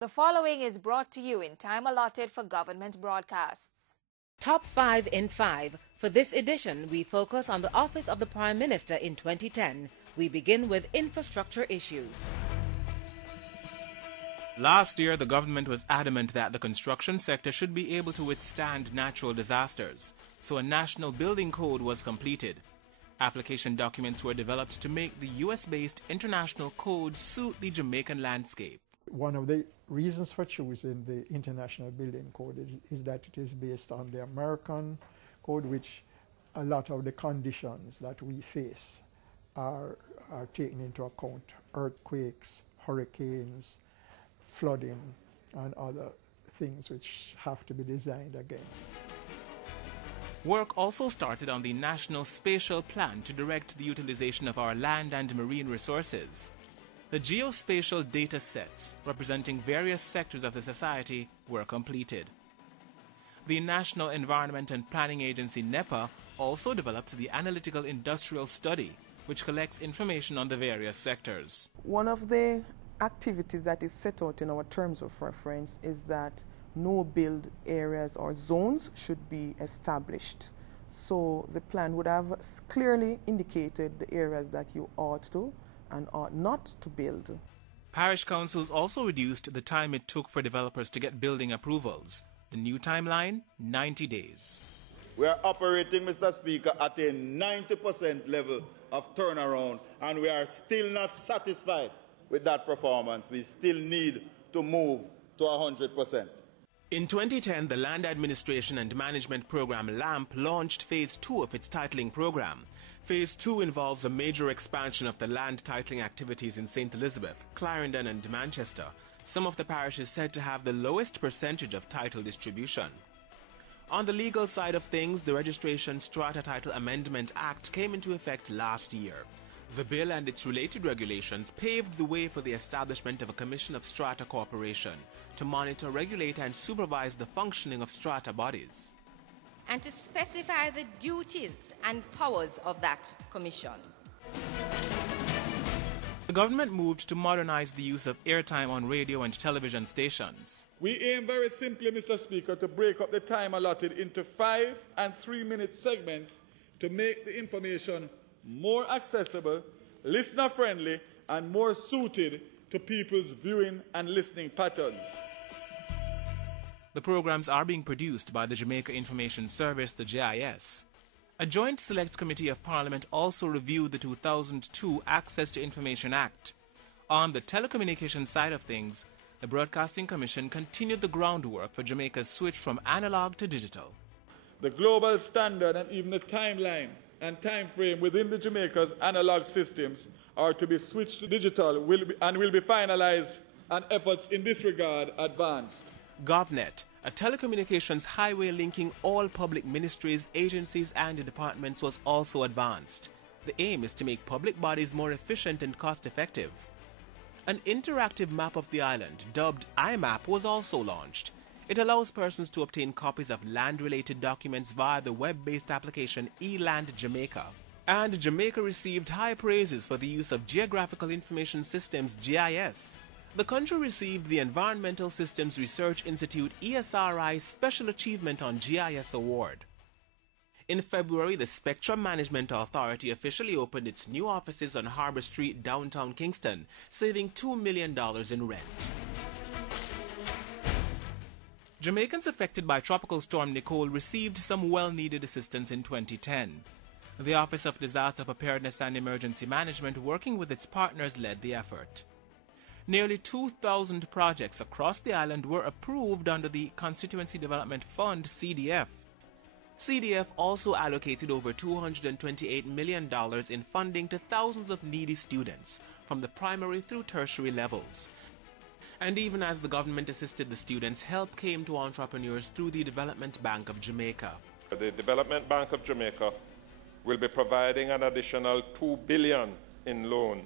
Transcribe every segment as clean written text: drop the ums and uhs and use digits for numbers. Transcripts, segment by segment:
The following is brought to you in time allotted for government broadcasts. Top 5 in 5. For this edition, we focus on the office of the Prime Minister in 2010. We begin with infrastructure issues. Last year, the government was adamant that the construction sector should be able to withstand natural disasters, so a national building code was completed. Application documents were developed to make the US-based international code suit the Jamaican landscape. One of the reasons for choosing the International Building Code is that it is based on the American code, which a lot of the conditions that we face are taken into account: earthquakes, hurricanes, flooding, and other things which have to be designed against. Work also started on the National Spatial Plan to direct the utilization of our land and marine resources. The geospatial data sets, representing various sectors of the society, were completed. The National Environment and Planning Agency, NEPA, also developed the Analytical Industrial Study, which collects information on the various sectors. One of the activities that is set out in our terms of reference is that no-build areas or zones should be established. So the plan would have clearly indicated the areas that you ought to and ought not to build. Parish councils also reduced the time it took for developers to get building approvals. The new timeline, 90 days. We are operating, Mr. Speaker, at a 90% level of turnaround, and we are still not satisfied with that performance. We still need to move to 100%. In 2010, the Land Administration and Management Program, LAMP, launched Phase 2 of its titling program. Phase 2 involves a major expansion of the land titling activities in St. Elizabeth, Clarendon and Manchester, some of the parishes said to have the lowest percentage of title distribution. On the legal side of things, the Registration Strata Title Amendment Act came into effect last year. The bill and its related regulations paved the way for the establishment of a Commission of Strata Corporation to monitor, regulate and supervise the functioning of strata bodies, and to specify the duties and powers of that commission. The government moved to modernize the use of airtime on radio and television stations. We aim very simply, Mr. Speaker, to break up the time allotted into 5 and 3-minute segments to make the information more accessible, listener-friendly, and more suited to people's viewing and listening patterns. The programs are being produced by the Jamaica Information Service, the JIS. A joint select committee of Parliament also reviewed the 2002 Access to Information Act. On the telecommunications side of things, the Broadcasting Commission continued the groundwork for Jamaica's switch from analog to digital. The global standard and even the timeline and time frame within the Jamaica's analog systems are to be switched to digital will be finalized, and efforts in this regard advanced. GovNet, a telecommunications highway linking all public ministries, agencies and departments, was also advanced. The aim is to make public bodies more efficient and cost-effective. An interactive map of the island, dubbed iMap, was also launched. It allows persons to obtain copies of land-related documents via the web-based application eLand Jamaica. And Jamaica received high praises for the use of Geographical Information Systems, GIS. The country received the Environmental Systems Research Institute ESRI Special Achievement on GIS Award. In February, the Spectrum Management Authority officially opened its new offices on Harbour Street, downtown Kingston, saving $2 million in rent. Jamaicans affected by Tropical Storm Nicole received some well-needed assistance in 2010. The Office of Disaster Preparedness and Emergency Management, working with its partners, led the effort. Nearly 2,000 projects across the island were approved under the Constituency Development Fund, CDF. CDF also allocated over $228 million in funding to thousands of needy students from the primary through tertiary levels. And even as the government assisted the students, help came to entrepreneurs through the Development Bank of Jamaica. The Development Bank of Jamaica will be providing an additional $2 billion in loan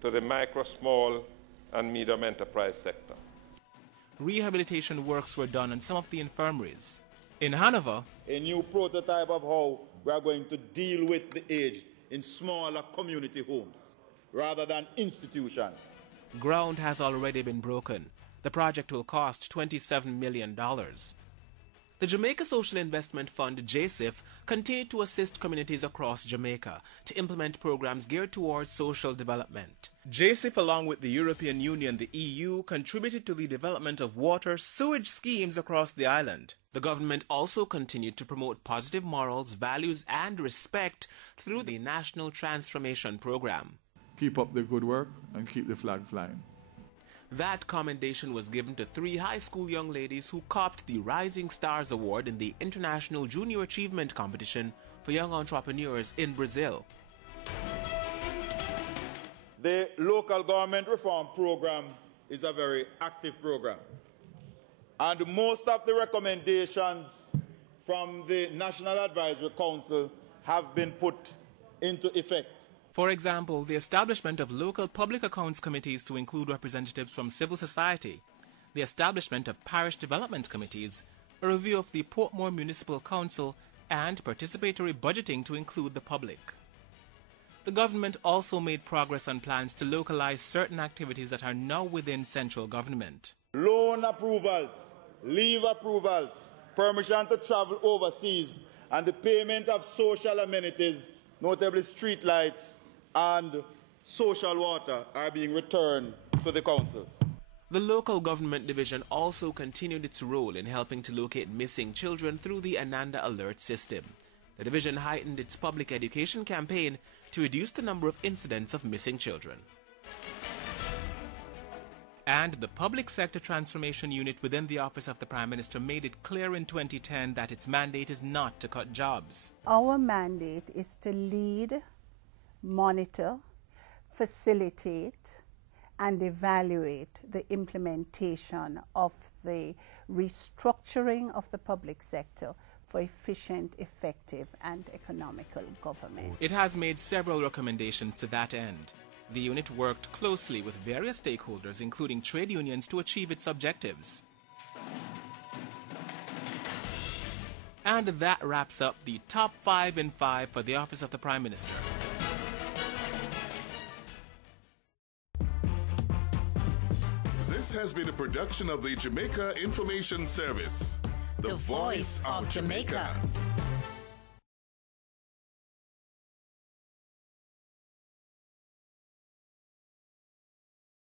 to the micro, small and medium enterprise sector. Rehabilitation works were done on some of the infirmaries. In Hanover, a new prototype of how we are going to deal with the aged in smaller community homes rather than institutions. Ground has already been broken. The project will cost $27 million. The Jamaica Social Investment Fund, JSIF, continued to assist communities across Jamaica to implement programs geared towards social development. JSIF, along with the European Union, the EU, contributed to the development of water sewage schemes across the island. The government also continued to promote positive morals, values, and respect through the National Transformation Program. Keep up the good work and keep the flag flying. That commendation was given to 3 high school young ladies who copped the Rising Stars Award in the International Junior Achievement Competition for Young Entrepreneurs in Brazil. The local government reform program is a very active program. And most of the recommendations from the National Advisory Council have been put into effect. For example, the establishment of local public accounts committees to include representatives from civil society, the establishment of parish development committees, a review of the Portmore Municipal Council, and participatory budgeting to include the public. The government also made progress on plans to localize certain activities that are now within central government. Loan approvals, leave approvals, permission to travel overseas, and the payment of social amenities, notably street lights and social water, are being returned to the councils. The local government division also continued its role in helping to locate missing children through the Ananda Alert system. The division heightened its public education campaign to reduce the number of incidents of missing children. And the Public Sector Transformation Unit within the Office of the Prime Minister made it clear in 2010 that its mandate is not to cut jobs. Our mandate is to lead, monitor, facilitate, and evaluate the implementation of the restructuring of the public sector for efficient, effective, and economical government. It has made several recommendations to that end. The unit worked closely with various stakeholders, including trade unions, to achieve its objectives. And that wraps up the top 5 in 5 for the Office of the Prime Minister. This has been a production of the Jamaica Information Service, the voice of Jamaica.